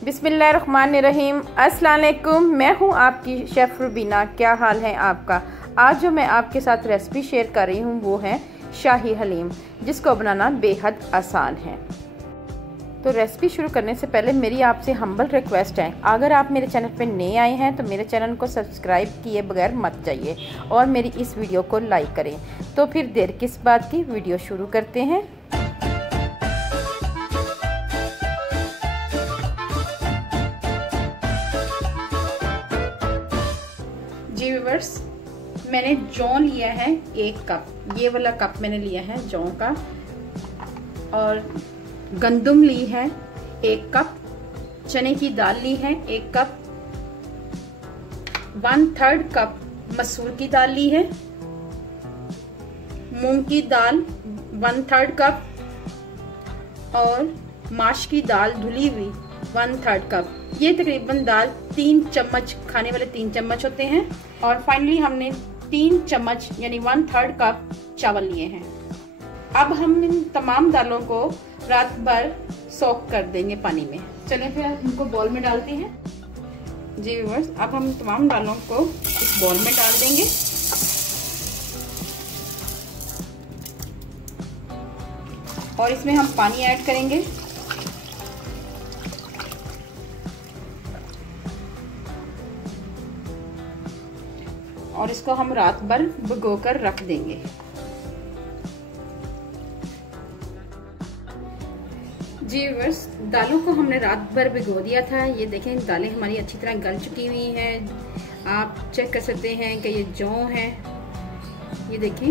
बिस्मिल्लाहिर्रहमानिर्रहीम। अस्सलाम वालेकुम। मैं हूं आपकी शेफ़ रुबीना। क्या हाल है आपका? आज जो मैं आपके साथ रेसिपी शेयर कर रही हूं वो है शाही हलीम, जिसको बनाना बेहद आसान है। तो रेसिपी शुरू करने से पहले मेरी आपसे हम्बल रिक्वेस्ट है, अगर आप मेरे चैनल पर नए आए हैं तो मेरे चैनल को सब्सक्राइब किए बगैर मत जाइए और मेरी इस वीडियो को लाइक करें। तो फिर देर किस बात की, वीडियो शुरू करते हैं। जी व्यूअर्स, मैंने जौ लिया है 1 कप, ये वाला कप मैंने लिया है जौ का, और गंदम ली है 1 कप, चने की दाल ली है 1 कप, 1/3 कप मसूर की दाल ली है, मूंग की दाल 1/3 कप और माश की दाल धुली हुई 1/3 कप। ये तकरीबन दाल 3 चम्मच, खाने वाले 3 चम्मच होते हैं। और फाइनली हमने 3 चम्मच यानी 1/3 कप चावल लिए हैं। अब हम इन तमाम दालों को रात भर सोक कर देंगे पानी में। चलिए फिर इनको बॉल में डालते हैं। जी व्यूअर्स, अब हम तमाम दालों को इस बॉल में डाल देंगे। और इसमें हम पानी ऐड करेंगे। और इसको हम रात भर भिगोकर रख देंगे। जी व्यूअर्स, दालों को हमने रात भर भिगो दिया था। ये देखें, दालें हमारी अच्छी तरह गल चुकी हुई हैं। आप चेक कर सकते हैं कि ये जौ है, ये देखें,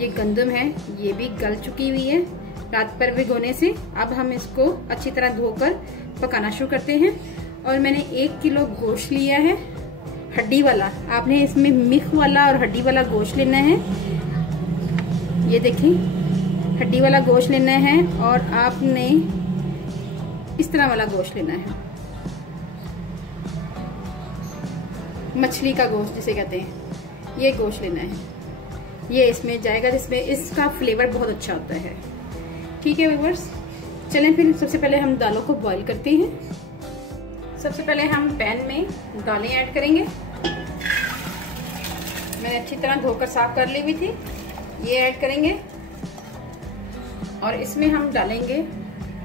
ये गंदम है, ये भी गल चुकी हुई है रात भर भिगोने से। अब हम इसको अच्छी तरह धोकर पकाना शुरू करते हैं। और मैंने 1 किलो गोश्त लिया है, हड्डी वाला। आपने इसमें मिख वाला और हड्डी वाला गोश्त लेना है। ये देखिए, हड्डी वाला गोश्त लेना है और आपने इस तरह वाला गोश्त लेना है, मछली का गोश्त जिसे कहते हैं, ये गोश्त लेना है। ये इसमें जाएगा, जिसमें इसका फ्लेवर बहुत अच्छा होता है। ठीक है व्यूअर्स, चलें फिर सबसे पहले हम दालों को बॉईल करते हैं। सबसे पहले हम पैन में दालें ऐड करेंगे। मैंने अच्छी तरह धोकर साफ कर ली हुई थी। ये ऐड करेंगे और इसमें हम डालेंगे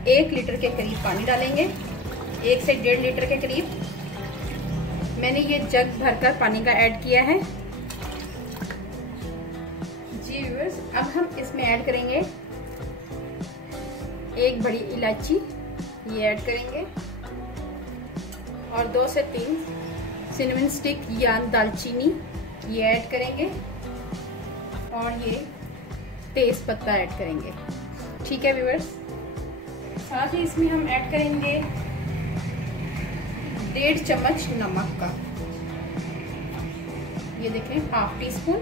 1 लीटर के करीब पानी डालेंगे, 1 से 1.5 लीटर के करीब। मैंने ये जग भरकर पानी का ऐड किया है। जी व्यूअर्स, अब हम इसमें ऐड करेंगे 1 बड़ी इलायची, ये ऐड करेंगे, और 2 से 3 सिनेमन स्टिक या दालचीनी ये ऐड करेंगे, और ये तेज पत्ता ऐड करेंगे। ठीक है व्यूअर्स, साथ ही इसमें हम ऐड करेंगे 1.5 चम्मच नमक का, ये देखें, 1/2 टीस्पून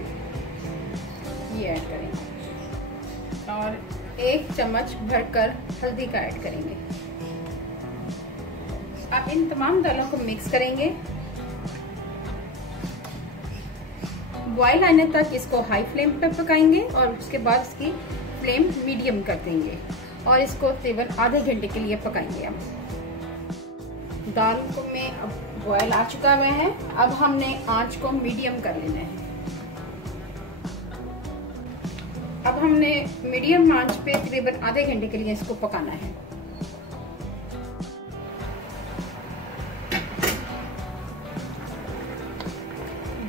ये ऐड करेंगे, और 1 चम्मच भरकर हल्दी का ऐड करेंगे। अब इन तमाम दालों को मिक्स करेंगे। बॉयल आने तक इसको हाई फ्लेम पर पकाएंगे और उसके बाद इसकी फ्लेम मीडियम कर देंगे और इसको तकरीबन आधे घंटे के लिए पकाएंगे। हम दाल को में अब बॉयल आ चुका हुआ है। अब हमने आंच को मीडियम कर लेना है। अब हमने मीडियम आंच पे तकरीबन आधे घंटे के लिए इसको पकाना है।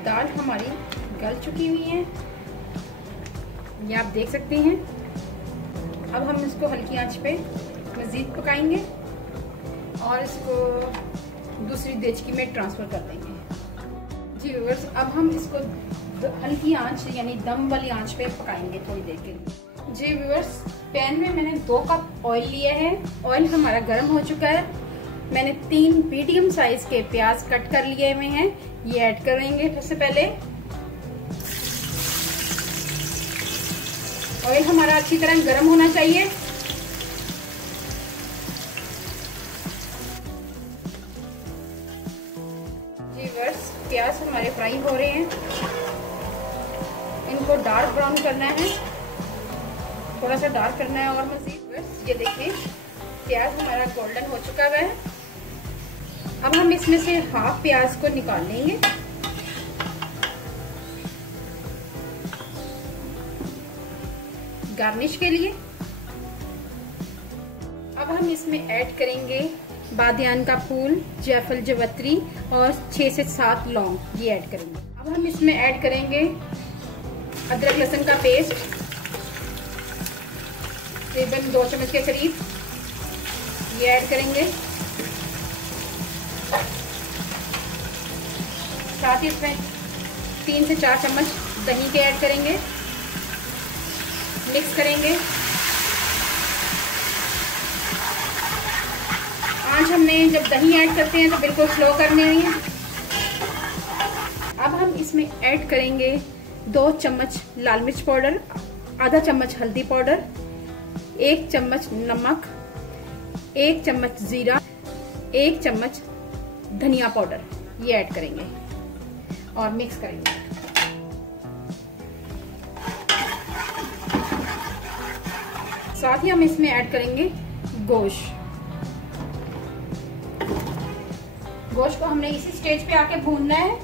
दाल हमारी गल चुकी हुई है, ये आप देख सकते हैं। अब हम इसको हल्की आंच पे मजीद पकाएंगे और इसको दूसरी देचकी में ट्रांसफर कर देंगे। जी व्यूअर्स, अब हम इसको हल्की आंच यानी दम वाली आंच पे पकाएंगे थोड़ी देर के लिए। जी व्यूअर्स, पैन में मैंने 2 कप ऑयल लिया है। ऑयल हमारा गर्म हो चुका है। मैंने 3 मीडियम साइज के प्याज कट कर लिए हुए हैं, ये ऐड करेंगे। सबसे पहले ऑयल हमारा अच्छी तरह गर्म होना चाहिए। जी व्यूअर्स, प्याज हमारे फ्राई हो रहे हैं। इनको डार्क ब्राउन करना है, थोड़ा सा डार्क करना है और मजीद। ये देखिए, प्याज हमारा गोल्डन हो चुका है। अब हम इसमें से हाफ प्याज को निकाल लेंगे। गार्निश के लिए अब हम इसमें ऐड करेंगे बादियान का फूल, जायफल, जवत्री और 6 से 7 लौंग, ये ऐड करेंगे। अब हम इसमें ऐड करेंगे अदरक लहसुन का पेस्ट, तकरीबन 2 चम्मच के करीब, ये ऐड करेंगे। साथ ही इसमें 3 से 4 चम्मच दही के ऐड करेंगे, मिक्स करेंगे। आंच हमने जब दही ऐड करते हैं तो बिल्कुल स्लो करनी है। अब हम इसमें ऐड करेंगे 2 चम्मच लाल मिर्च पाउडर, आधा चम्मच हल्दी पाउडर, 1 चम्मच नमक, 1 चम्मच जीरा, 1 चम्मच धनिया पाउडर, ये ऐड करेंगे और मिक्स करेंगे। साथ ही हम इसमें ऐड करेंगे गोश्त। गोश्त को हमने इसी स्टेज पे आके भूनना है।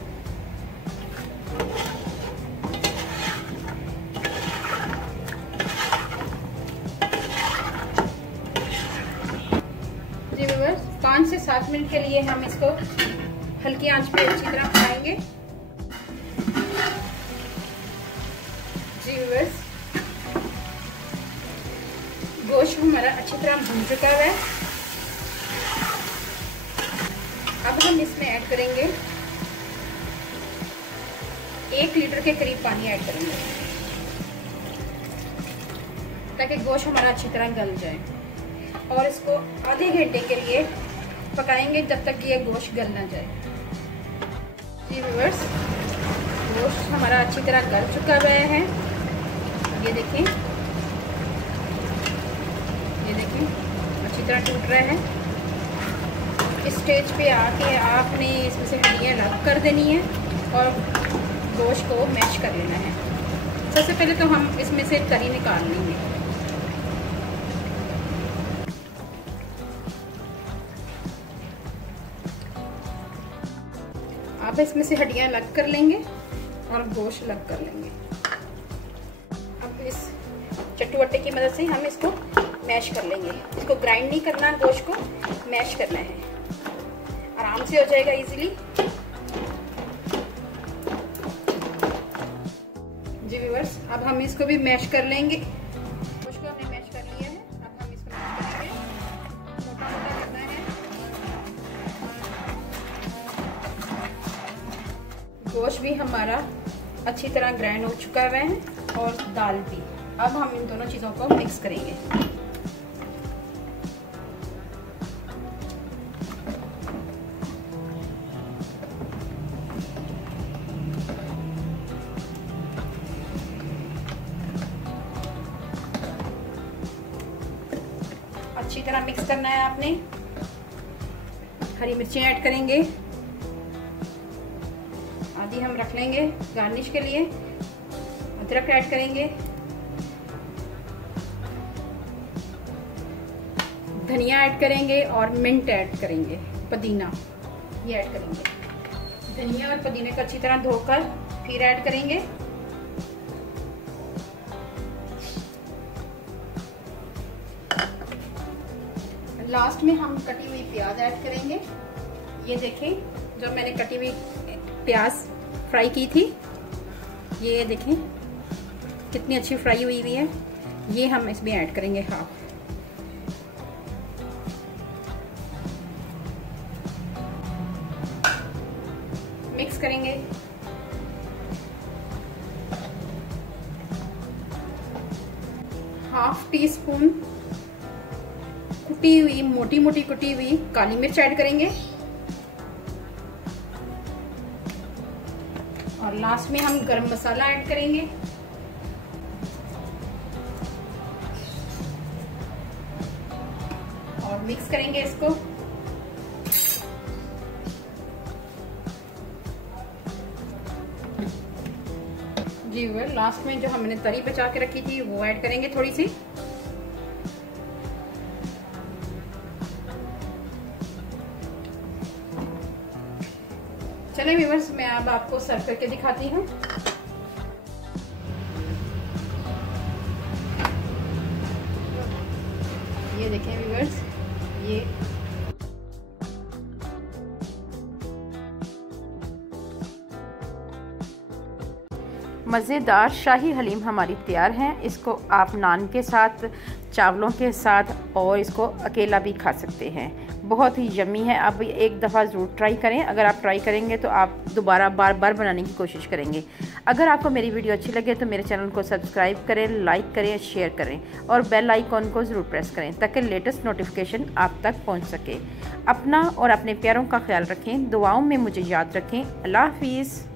जी व्यूअर्स, 5 से 7 मिनट के लिए हम इसको हल्की आंच पे अच्छी तरह पकाएंगे। जी व्यूअर्स, गोश्त हमारा अच्छी तरह भून चुका है। अब हम इसमें ऐड करेंगे 1 लीटर के करीब पानी ऐड करेंगे ताकि गोश्त हमारा अच्छी तरह गल जाए, और इसको आधे घंटे के लिए पकाएंगे जब तक ये गोश्त गल ना जाए। जी व्यूअर्स, गोश्त हमारा अच्छी तरह गल चुका है। ये देखिए, अच्छी तरह टूट रहा है। इस स्टेज पे आके आपने इसमें से हड्डियाँ अलग कर देनी है और गोश्त को मैश कर लेना है। सबसे पहले तो हम इसमें से तरी निकाल लेंगे। आप इसमें से हड्डियाँ अलग कर लेंगे और गोश्त अलग कर लेंगे। अब इस चट्टू अट्टे की मदद से हम इसको मैश कर लेंगे। इसको ग्राइंड नहीं करना, गोश्त को मैश करना है, आराम से हो जाएगा इजीली। जी व्यूअर्स, अब हम इसको भी मैश कर लेंगे। गोश्त को हमने मैश कर लिया है, अब हम इसको मैश करेंगे। मोटा मोटा करना है। गोश्त भी हमारा अच्छी तरह ग्राइंड हो चुका है और दाल भी। अब हम इन दोनों चीजों को मिक्स करेंगे। अच्छी तरह मिक्स करना है आपने। हरी मिर्चें ऐड करेंगे, आधी हम रख लेंगे गार्निश के लिए। अदरक ऐड करेंगे, धनिया ऐड करेंगे और मिंट ऐड करेंगे, पुदीना ये ऐड करेंगे। धनिया और पुदीने को अच्छी तरह धोकर फिर ऐड करेंगे। लास्ट में हम कटी हुई प्याज ऐड करेंगे। ये देखें, जब मैंने कटी हुई प्याज फ्राई की थी, ये देखें कितनी अच्छी फ्राई हुई है। ये हम इसमें ऐड करेंगे हाफ। मिक्स करेंगे। हाफ टी स्पून कुटी हुई, मोटी मोटी कुटी हुई काली मिर्च ऐड करेंगे। और लास्ट में हम गरम मसाला ऐड करेंगे। और मिक्स करेंगे इसको। जी वो लास्ट में जो हमने तरी बचा के रखी थी वो ऐड करेंगे थोड़ी सी। चले व्यूअर्स, मैं अब आपको सर्व करके दिखाती हूँ। ये देखें व्यूअर्स, ये मज़ेदार शाही हलीम हमारी तैयार है। इसको आप नान के साथ, चावलों के साथ और इसको अकेला भी खा सकते हैं। बहुत ही यम्मी है। आप एक दफ़ा ज़रूर ट्राई करें। अगर आप ट्राई करेंगे तो आप दोबारा बार बार बनाने की कोशिश करेंगे। अगर आपको मेरी वीडियो अच्छी लगे तो मेरे चैनल को सब्सक्राइब करें, लाइक करें, शेयर करें और बेल आइकॉन को ज़रूर प्रेस करें ताकि लेटेस्ट नोटिफिकेशन आप तक पहुँच सके। अपना और अपने प्यारों का ख्याल रखें, दुआओं में मुझे याद रखें। अल्लाह हाफिज़।